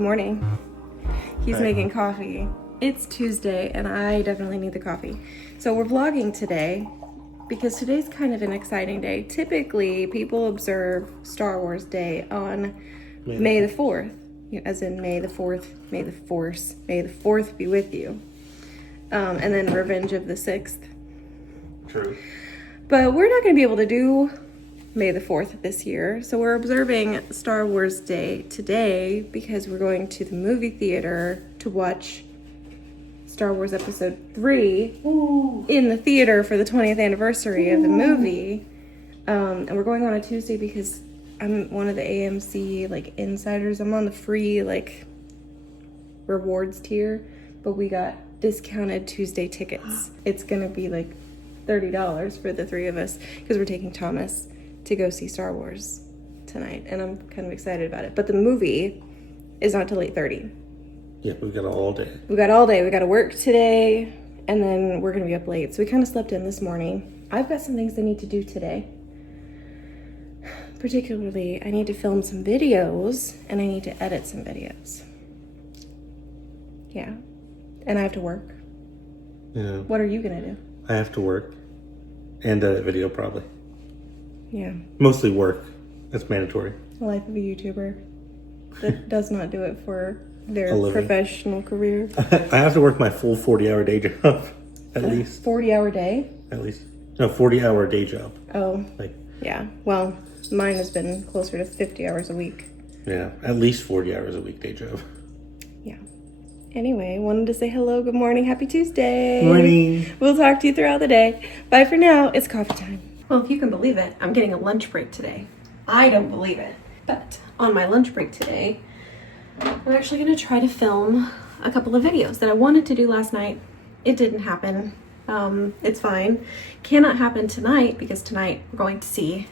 Good morning. He's Hi. making coffee. It's Tuesday and I definitely need the coffee. So we're vlogging today because today's kind of an exciting day. Typically, people observe Star Wars Day on May the 4th, as in May the 4th, may the Force, may the 4th be with you. And then Revenge of the 6th. True. But we're not going to be able to do May the 4th this year. So we're observing Star Wars Day today because we're going to the movie theater to watch Star Wars Episode 3 in the theater for the 20th anniversary of the movie. And we're going on a Tuesday because I'm one of the AMC insiders. I'm on the free rewards tier, but we got discounted Tuesday tickets. It's gonna be $30 for the three of us because we're taking Thomas to go see Star Wars tonight, and I'm kind of excited about it. But the movie is not till 8:30. Yeah, we got all day. We got all day. We got to work today, and then we're gonna be up late. So we kind of slept in this morning. I've got some things I need to do today. Particularly, I need to film some videos, and I need to edit some videos. Yeah, and I have to work. Yeah. What are you gonna do? I have to work and edit video probably. Yeah. Mostly work. That's mandatory. The life of a YouTuber that does not do it for their A living. professional career. I have to work my full 40-hour day job. At least. 40-hour day? At least. No, 40-hour day job. Oh, Like, yeah. Well, mine has been closer to 50 hours a week. yeah, at least 40 hours a week day job. Yeah. Anyway, wanted to say hello, good morning, happy Tuesday. Morning. We'll talk to you throughout the day. Bye for now. It's coffee time. Well, if you can believe it, I'm getting a lunch break today. I don't believe it. But on my lunch break today, I'm actually going to try to film a couple of videos that I wanted to do last night. It didn't happen. It's fine. Cannot happen tonight because tonight we're going to see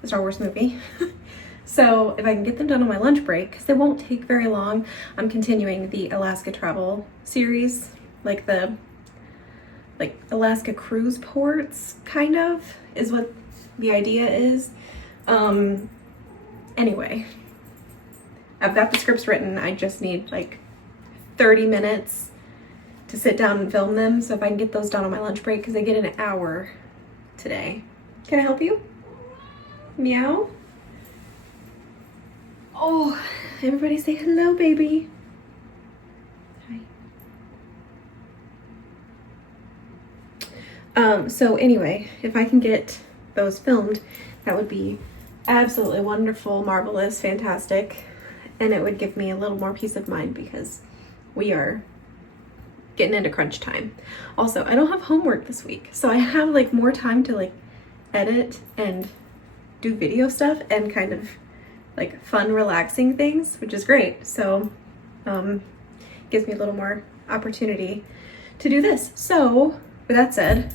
the Star Wars movie. So if I can get them done on my lunch break, because they won't take very long, I'm continuing the Alaska travel series, the Alaska cruise ports, kind of, is what the idea is. Anyway, I've got the scripts written. I just need 30 minutes to sit down and film them. So if I can get those done on my lunch break, because I get an hour today. Can I help you? Meow? Oh, everybody say hello, baby. Hi. So anyway, if I can get those filmed, that would be absolutely wonderful, marvelous, fantastic. And it would give me a little more peace of mind because we are getting into crunch time. Also, I don't have homework this week, so I have more time to edit and do video stuff and kind of fun, relaxing things, which is great. So gives me a little more opportunity to do this. So with that said,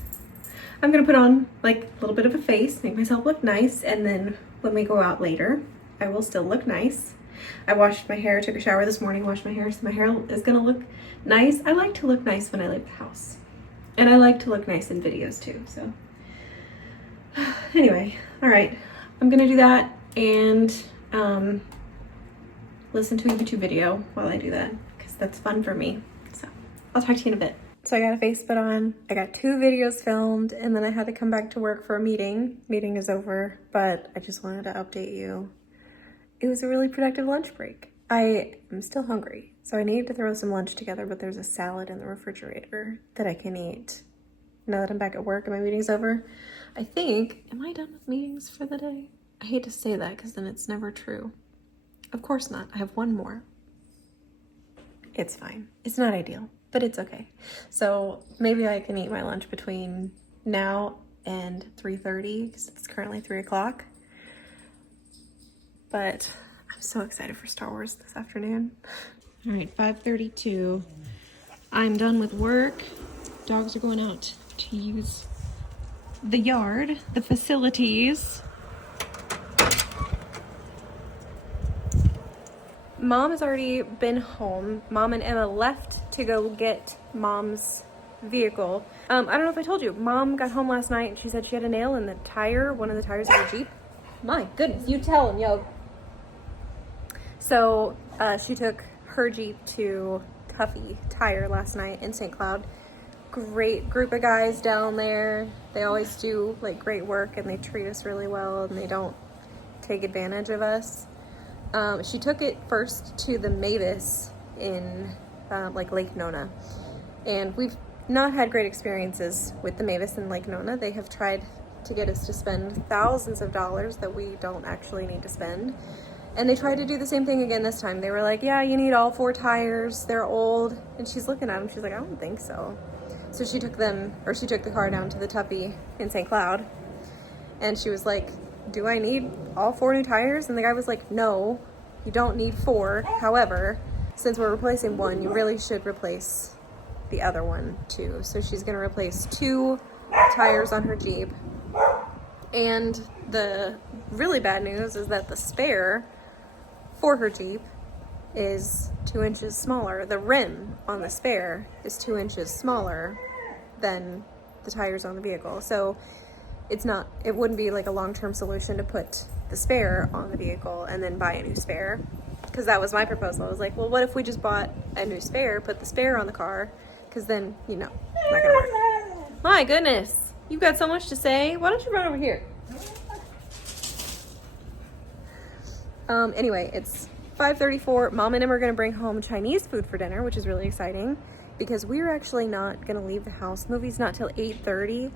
I'm gonna put on a little bit of a face, make myself look nice, and then when we go out later, I will still look nice. I washed my hair, took a shower this morning, washed my hair, so my hair is gonna look nice. I like to look nice when I leave the house, and I like to look nice in videos too. So anyway, all right, I'm gonna do that and listen to a YouTube video while I do that because that's fun for me. So I'll talk to you in a bit. So I got a face put on, I got 2 videos filmed, and then I had to come back to work for a meeting. Meeting is over, but I just wanted to update you. It was a really productive lunch break. I am still hungry, so I need to throw some lunch together, but there's a salad in the refrigerator that I can eat now that I'm back at work and my meeting's over. I think, am I done with meetings for the day? I hate to say that because then it's never true. Of course not. I have one more. It's fine. It's not ideal, but it's okay. So maybe I can eat my lunch between now and 3:30 because it's currently 3 o'clock. But I'm so excited for Star Wars this afternoon. All right, 5:32. I'm done with work. Dogs are going out to use the yard, the facilities. Mom has already been home. Mom and Emma left to go get Mom's vehicle. I don't know if I told you, Mom got home last night and she said she had a nail in the tire, one of the tires of her Jeep. My goodness, you tell him, yo. So she took her Jeep to Tuffy Tire last night in St. Cloud. Great group of guys down there. They always do like great work and they treat us really well and they don't take advantage of us. She took it first to the Mavis in like Lake Nona, and we've not had great experiences with the Mavis in Lake Nona. They have tried to get us to spend thousands of dollars that we don't actually need to spend. And they tried to do the same thing again this time. They were like, yeah, you need all 4 tires. They're old. And she's looking at them. She's like, I don't think so. So she took the car down to the Tuffy in St. Cloud. And she was like, do I need all 4 new tires? And the guy was like, no, you don't need 4. However, since we're replacing one, you really should replace the other one too. So she's gonna replace 2 tires on her Jeep. And the really bad news is that the spare for her Jeep is 2 inches smaller. The rim on the spare is 2 inches smaller than the tires on the vehicle. So it wouldn't be like a long-term solution to put the spare on the vehicle and then buy a new spare. Because that was my proposal. I was like, well, what if we just bought a new spare, put the spare on the car? Because then, you know, it's not gonna work. My goodness, you've got so much to say. Why don't you run over here? Anyway, it's 5:34. Mom and him are gonna bring home Chinese food for dinner, which is really exciting because we're actually not gonna leave the house. Movie's not till 8:30.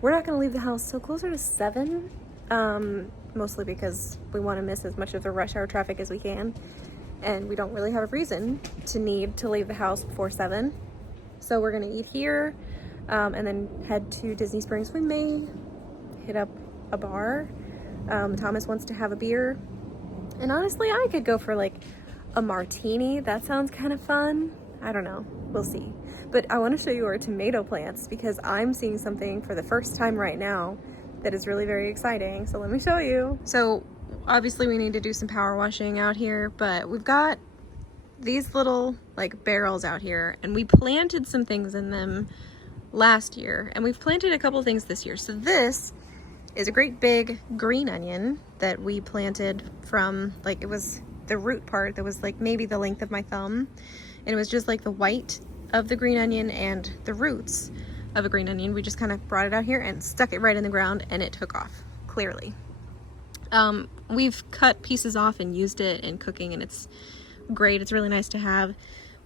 We're not gonna leave the house till closer to 7. Mostly because we want to miss as much of the rush hour traffic as we can, and we don't really have a reason to need to leave the house before 7. So we're gonna eat here, and then head to Disney Springs. We may hit up a bar. Thomas wants to have a beer, and honestly, I could go for like a martini. That sounds kind of fun. I don't know. We'll see. But I want to show you our tomato plants because I'm seeing something for the first time right now that is really very exciting. So let me show you. So obviously we need to do some power washing out here, but we've got these little like barrels out here and we planted some things in them last year and we've planted a couple things this year. So this is a great big green onion that we planted from, like, it was the root part that was like maybe the length of my thumb, and it was just like the white of the green onion and the roots of a green onion. We just kind of brought it out here and stuck it right in the ground and it took off, clearly. We've cut pieces off and used it in cooking and it's great. It's really nice to have.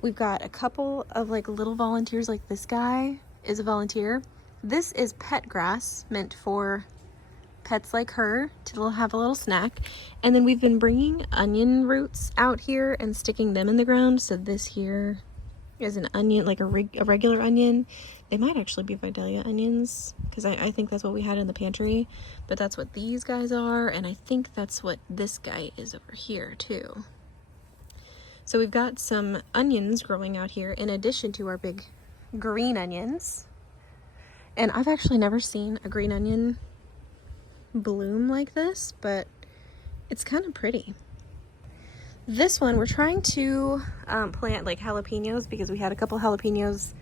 We've got a couple of like little volunteers, like this guy is a volunteer. This is pet grass meant for pets like her to have a little snack. And then we've been bringing onion roots out here and sticking them in the ground. So this here is an onion, like a regular onion. They might actually be Vidalia onions because I think that's what we had in the pantry, but that's what these guys are, and I think that's what this guy is over here too. So we've got some onions growing out here in addition to our big green onions, and I've actually never seen a green onion bloom like this, but it's kind of pretty. This one we're trying to plant like jalapenos because we had a couple jalapenos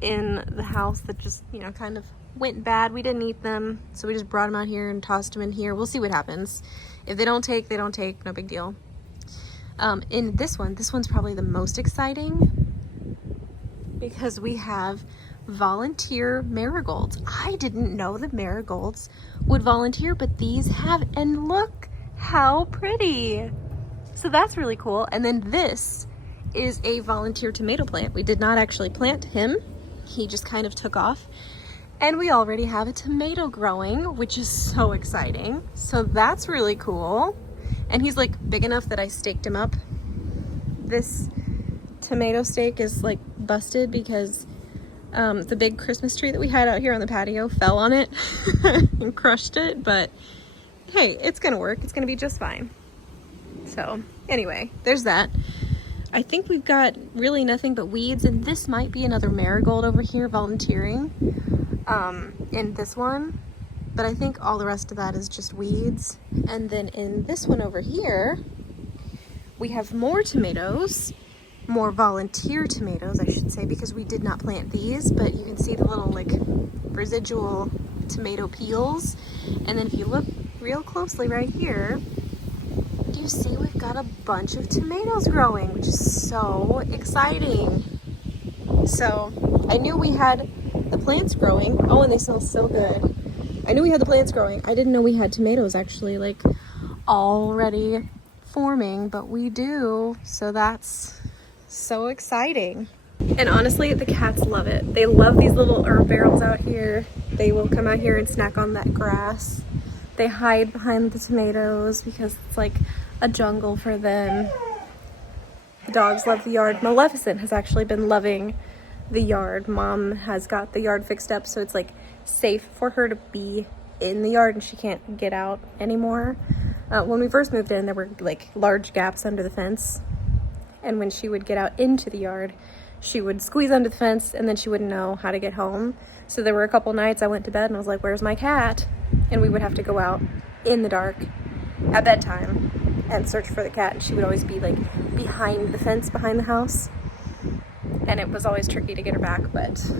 in the house that just, you know, kind of went bad. We didn't eat them, so we just brought them out here and tossed them in here. We'll see what happens. If they don't take, they don't take, no big deal. In this one's probably the most exciting because we have volunteer marigolds. I didn't know that marigolds would volunteer, but these have, and look how pretty. So that's really cool. And then this is a volunteer tomato plant. We did not actually plant him. He just kind of took off. And we already have a tomato growing, which is so exciting. So that's really cool. And he's like big enough that I staked him up. This tomato stake is like busted because the big Christmas tree that we had out here on the patio fell on it and crushed it. But hey, it's gonna work. It's gonna be just fine. So anyway, there's that. I think we've got really nothing but weeds, and this might be another marigold over here volunteering in this one, but I think all the rest of that is just weeds. And then in this one over here, we have more tomatoes, more volunteer tomatoes, I should say, because we did not plant these, but you can see the little like residual tomato peels. And then if you look real closely right here, you see, we've got a bunch of tomatoes growing, which is so exciting. So I knew we had the plants growing. Oh, and they smell so good. I knew we had the plants growing. I didn't know we had tomatoes actually like already forming, but we do. So that's so exciting. And honestly, the cats love it. They love these little herb barrels out here. They will come out here and snack on that grass. They hide behind the tomatoes because it's like a jungle for them. The dogs love the yard. Maleficent has actually been loving the yard. Mom has got the yard fixed up so it's like safe for her to be in the yard and she can't get out anymore. When we first moved in, there were like large gaps under the fence, and when she would get out into the yard, she would squeeze under the fence and then she wouldn't know how to get home. So there were a couple nights I went to bed and I was like, where's my cat? And we would have to go out in the dark at bedtime and search for the cat, and she would always be like behind the fence behind the house, and it was always tricky to get her back. But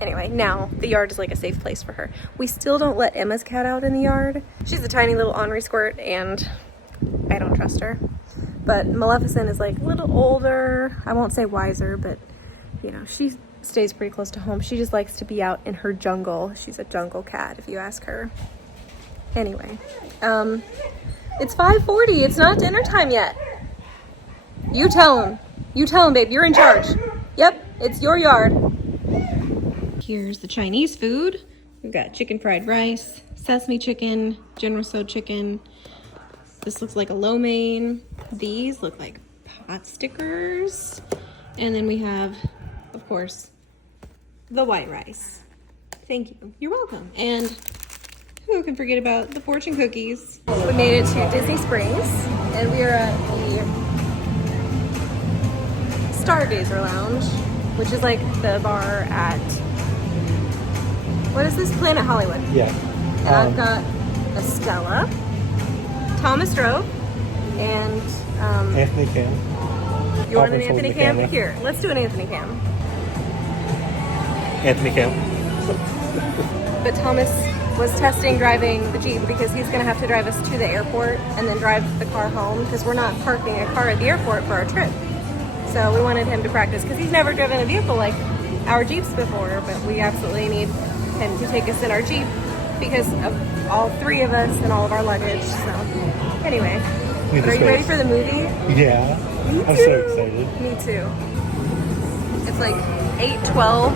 anyway, now the yard is like a safe place for her. We still don't let Emma's cat out in the yard. She's a tiny little ornery squirt and I don't trust her. But Maleficent is like a little older. I won't say wiser, but you know, she stays pretty close to home. She just likes to be out in her jungle. She's a jungle cat if you ask her. Anyway, it's 5:40. It's not dinner time yet. You tell him. You tell him, babe. You're in charge. Yep, it's your yard. Here's the Chinese food. We've got chicken fried rice, sesame chicken, General Tso chicken. This looks like a lo mein. These look like pot stickers. And then we have, of course, the white rice. Thank you. You're welcome. And who can forget about the fortune cookies? We made it to Disney Springs, and we are at the Stargazer Lounge, which is like the bar at, what is this? Planet Hollywood. Yeah. And I've got Estella, Thomas Drove, and Anthony Cam. you want an Auburn Anthony Huhmann Cam? camera. Here, let's do an Anthony Cam. Anthony Cam. But Thomas was testing driving the Jeep because he's going to have to drive us to the airport and then drive the car home because we're not parking a car at the airport for our trip. So we wanted him to practice because he's never driven a vehicle like our Jeeps before, but we absolutely need him to take us in our Jeep because of all three of us and all of our luggage. So anyway, but are you ready for the movie? Yeah. Me I'm too. so excited. Me too. It's like 8:12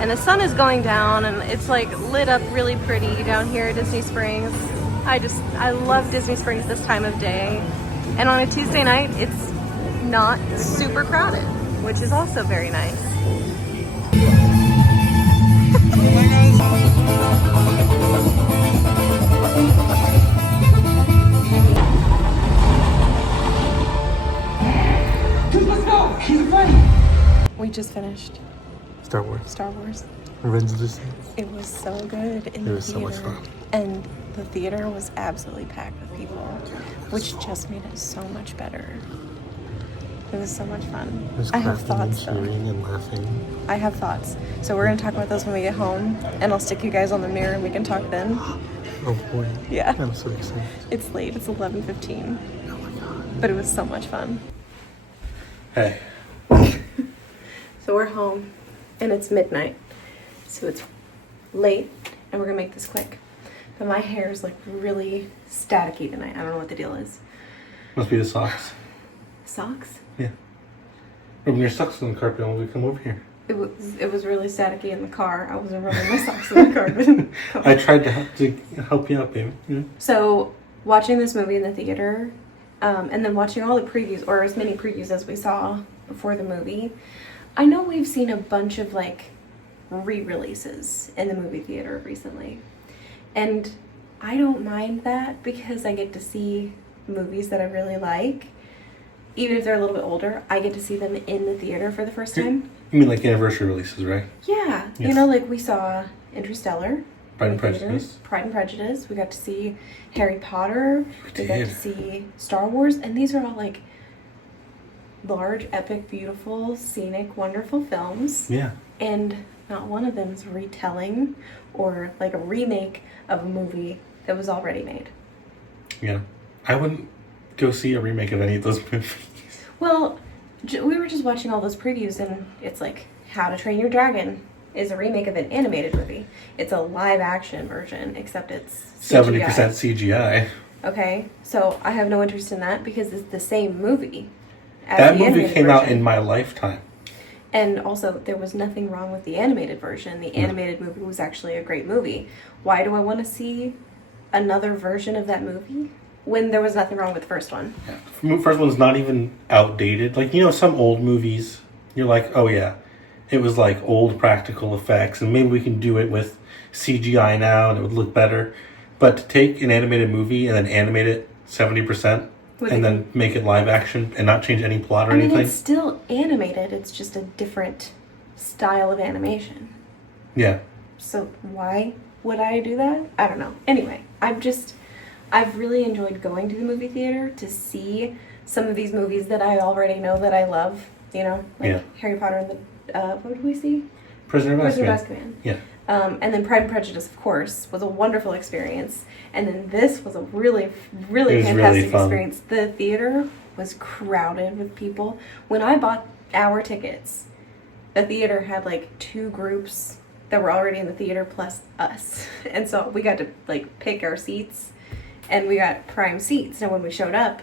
and the sun is going down and it's like lit up really pretty down here at Disney Springs. I love Disney Springs this time of day. And on a Tuesday night, it's not super crowded, which is also very nice. Let's go! He's ready! We just finished Star Wars. Star Wars. Revenge of the Sith. It was so good in It the was so much theater. fun. And the theater was absolutely packed with people, which just made it so much better. It was so much fun. It was I have clapping and thoughts though. cheering and laughing. I have thoughts. So we're gonna talk about those when we get home, and I'll stick you guys on the mirror and we can talk then. Oh boy. Yeah. I'm so excited. It's late, it's 11:15, Oh my god. but it was so much fun. Hey. So we're home, and it's midnight. So it's late, and we're gonna make this quick. But my hair is like really staticky tonight. I don't know what the deal is. Must be the socks. Socks? Yeah. Rubbing your socks on the carpet when we come over here. It was really staticky in the car. I wasn't rubbing my socks in the carpet. I tried to help you out, baby. You know? So watching this movie in the theater, and then watching all the previews, or as many previews as we saw before the movie, I know we've seen a bunch of like re-releases in the movie theater recently. And I don't mind that because I get to see movies that I really like. Even if they're a little bit older, I get to see them in the theater for the first time. You mean like anniversary releases, right? Yeah. Yes. You know, like we saw Interstellar. Pride and in the theater. Prejudice. Pride and Prejudice. We got to see Harry Potter. We got did. to see Star Wars. And these are all like large, epic, beautiful, scenic, wonderful films. Yeah. And not one of them is retelling or like a remake of a movie that was already made. Yeah. I wouldn't go see a remake of any of those movies. Well, we were just watching all those previews, and it's like How to Train Your Dragon is a remake of an animated movie. It's a live action version, except it's 70% CGI. CGI. Okay, so I have no interest in that because it's the same movie. As That the movie animated came out version. in my lifetime. And also, there was nothing wrong with the animated version. The animated movie was actually a great movie. Why do I want to see another version of that movie when there was nothing wrong with the first one? Yeah. The first one's not even outdated. Like, some old movies, you're like, oh yeah, it was like old practical effects, and maybe we can do it with CGI now and it would look better. But to take an animated movie and then animate it 70% and then make it live action and not change any plot or anything. It's still animated. It's just a different style of animation. Yeah. So why would I do that? I don't know. Anyway, I've really enjoyed going to the movie theater to see some of these movies that I already know that I love. Harry Potter and the what did we see? Prisoner of Azkaban. Yeah. And then Pride and Prejudice, of course, was a wonderful experience. And then this was a really, really fantastic experience. The theater was crowded with people. When I bought our tickets, the theater had like 2 groups that were already in the theater plus us. And so we got to like pick our seats, and we got prime seats. And when we showed up,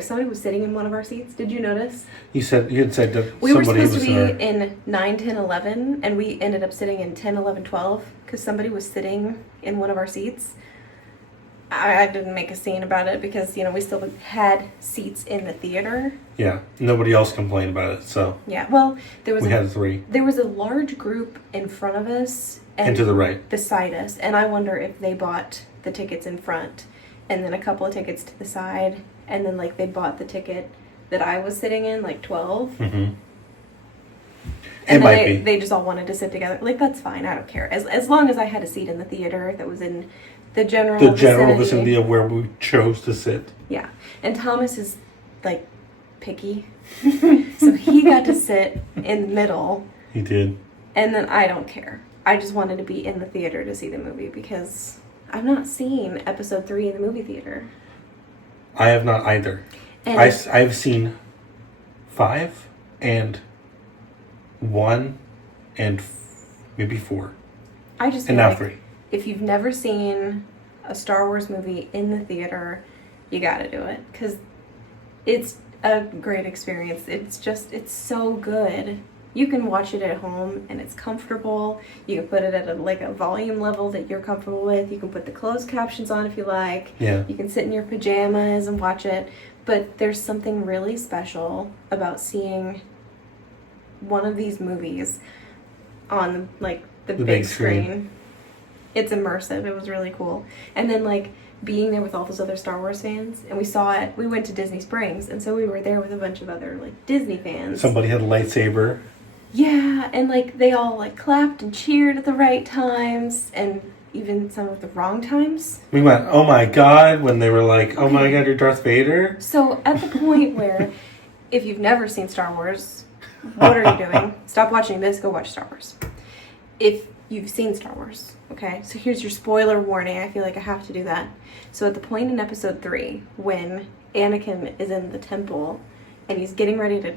somebody was sitting in one of our seats. Did you notice? You had said that we were somebody supposed to be in 9, 10, 11, and we ended up sitting in 10, 11, 12 because somebody was sitting in one of our seats. I didn't make a scene about it because, we still had seats in the theater. Yeah, nobody else complained about it, so. Yeah, well, we had 3. There was a large group in front of us and to the right. Beside us, and I wonder if they bought the tickets in front and then a couple of tickets to the side, and then like they bought the ticket that I was sitting in, like 12. Mm-hmm. And then they just all wanted to sit together. Like, that's fine. I don't care. As long as I had a seat in the theater that was in the general vicinity of where we chose to sit. Yeah. And Thomas is, like, picky. So he got to sit in the middle. He did. And then I don't care. I just wanted to be in the theater to see the movie because I've not seen episode 3 in the movie theater. I have not either. And I've seen 5 and 1 and maybe 4. I just and feel now like 3. If you've never seen a Star Wars movie in the theater, you gotta do it because it's a great experience. It's so good. You can watch it at home and it's comfortable. You can put it at a volume level that you're comfortable with. You can put the closed captions on if you like. Yeah. You can sit in your pajamas and watch it. But there's something really special about seeing one of these movies on like the big screen. It's immersive. It was really cool. And then being there with all those other Star Wars fans, and we went to Disney Springs, and so we were there with a bunch of other Disney fans. Somebody had a lightsaber. Yeah, and they all clapped and cheered at the right times, and even some of the wrong times. We went, oh my god, when they were like, oh my god, you're Darth Vader. So at the point where, if you've never seen Star Wars, what are you doing? Stop watching this, go watch Star Wars. If you've seen Star Wars, okay? So here's your spoiler warning. I feel like I have to do that. So at the point in episode 3, when Anakin is in the temple, and he's getting ready to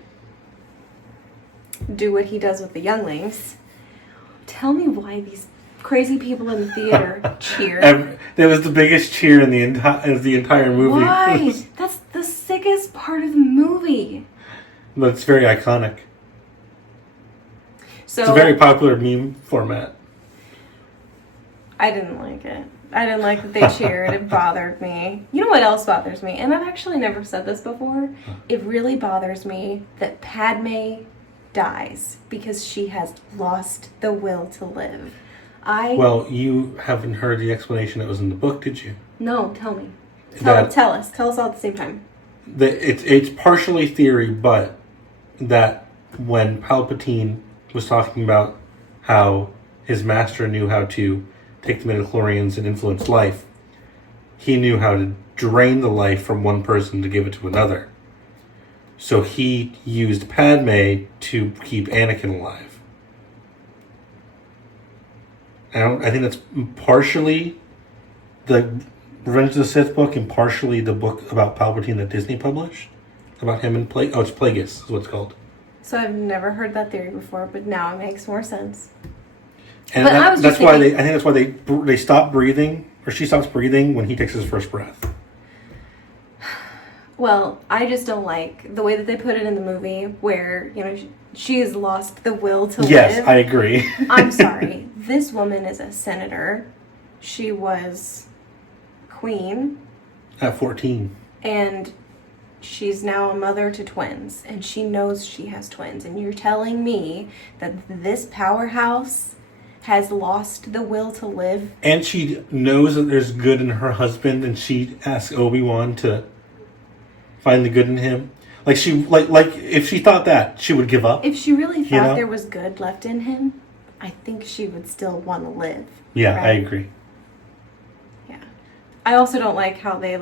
do what he does with the younglings, tell me why these crazy people in the theater cheered. That was the biggest cheer in the entire movie. Why? That's the sickest part of the movie. But it's very iconic. So it's a very popular meme format. I didn't like it. I didn't like that they cheered. It bothered me. You know what else bothers me? And I've actually never said this before. It really bothers me that Padme dies because she has lost the will to live. Well, you haven't heard the explanation that was in the book, did you? No, tell me. Tell us. Tell us all at the same time. It's partially theory, but that when Palpatine was talking about how his master knew how to take the midichlorians and influence life, he knew how to drain the life from one person to give it to another. So he used Padme to keep Anakin alive. I think that's partially the Revenge of the Sith book and partially the book about Palpatine that Disney published about him and it's Plagueis is what it's called. So I've never heard that theory before, but now it makes more sense. And But I was that's just why thinking- I think that's why they stop breathing, or she stops breathing when he takes his first breath. Well, I just don't like the way that they put it in the movie where, she has lost the will to Yes, live. I agree. I'm sorry. This woman is a senator. She was queen. At 14. And she's now a mother to twins. And she knows she has twins. And you're telling me that this powerhouse has lost the will to live? And she knows that there's good in her husband, and she asks Obi-Wan to find the good in him. Like if she thought that, she would give up. If she really thought know? there was good left in him, I think she would still want to live. Yeah, I right? agree. Yeah. I also don't like how they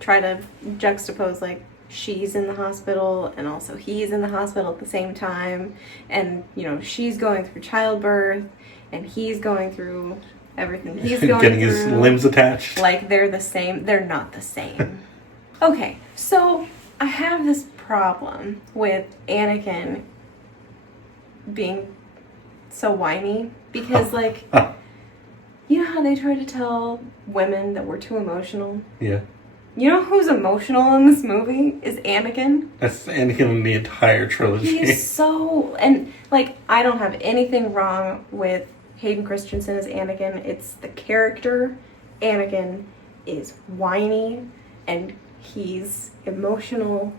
try to juxtapose she's in the hospital and also he's in the hospital at the same time, and she's going through childbirth and he's going through everything he's going Getting through. his limbs attached. Like they're the same. They're not the same. Okay, so I have this problem with Anakin being so whiny because you know how they try to tell women that we're too emotional? Yeah. You know who's emotional in this movie is Anakin. That's Anakin in the entire trilogy. He's so... And, I don't have anything wrong with Hayden Christensen as Anakin. It's the character. Anakin is whiny, and he's emotional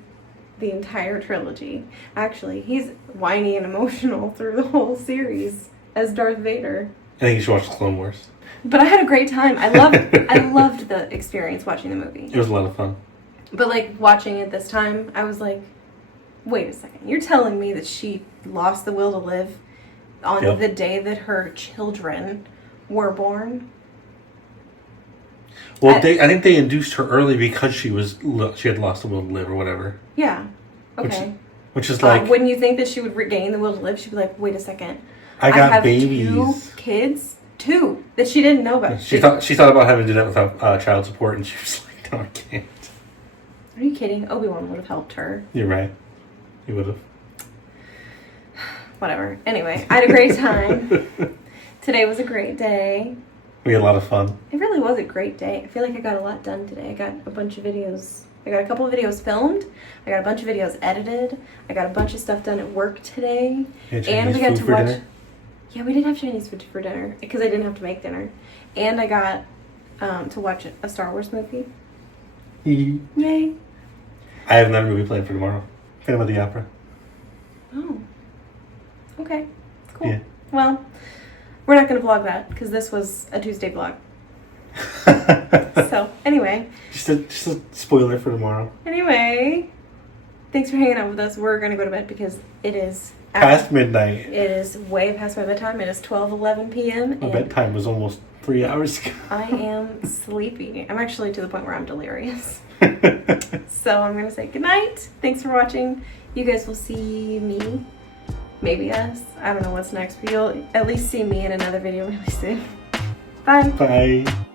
the entire trilogy. Actually, he's whiny and emotional through the whole series as Darth Vader. I think you should watch the Clone Wars. But I had a great time. I loved the experience watching the movie. It was a lot of fun. But watching it this time, I was like, wait a second. You're telling me that she lost the will to live on Yep. the day that her children were born? Well, I think they induced her early because she had lost the will to live or whatever. Yeah. Okay. Which is like, wouldn't you think that she would regain the will to live? She'd be like, wait a second. I got have babies. 2 kids? 2 that she didn't know about. She thought about having to do that without child support, and she was like, "No, I can't." Are you kidding? Obi-Wan would have helped her. You're right. He would have. Whatever. Anyway, I had a great time. Today was a great day. We had a lot of fun. It really was a great day. I feel like I got a lot done today. I got a bunch of videos. I got a couple of videos filmed. I got a bunch of videos edited. I got a bunch of stuff done at work today. And we got to watch. Dinner? Yeah, we did have Chinese food for dinner because I didn't have to make dinner. And I got to watch a Star Wars movie. Yay. I have another movie planned for tomorrow. Phantom of the Opera. Oh. Okay. Cool. Yeah. Well, we're not going to vlog that because this was a Tuesday vlog. So, anyway. Just a spoiler for tomorrow. Anyway, thanks for hanging out with us. We're going to go to bed because it is... Past midnight. It is way past my bedtime. It is 12:11 p.m. My bedtime was almost 3 hours ago. I am sleepy. I'm actually to the point where I'm delirious. So I'm going to say goodnight. Thanks for watching. You guys will see me. Maybe us. I don't know what's next, but you'll at least see me in another video really soon. Bye. Bye.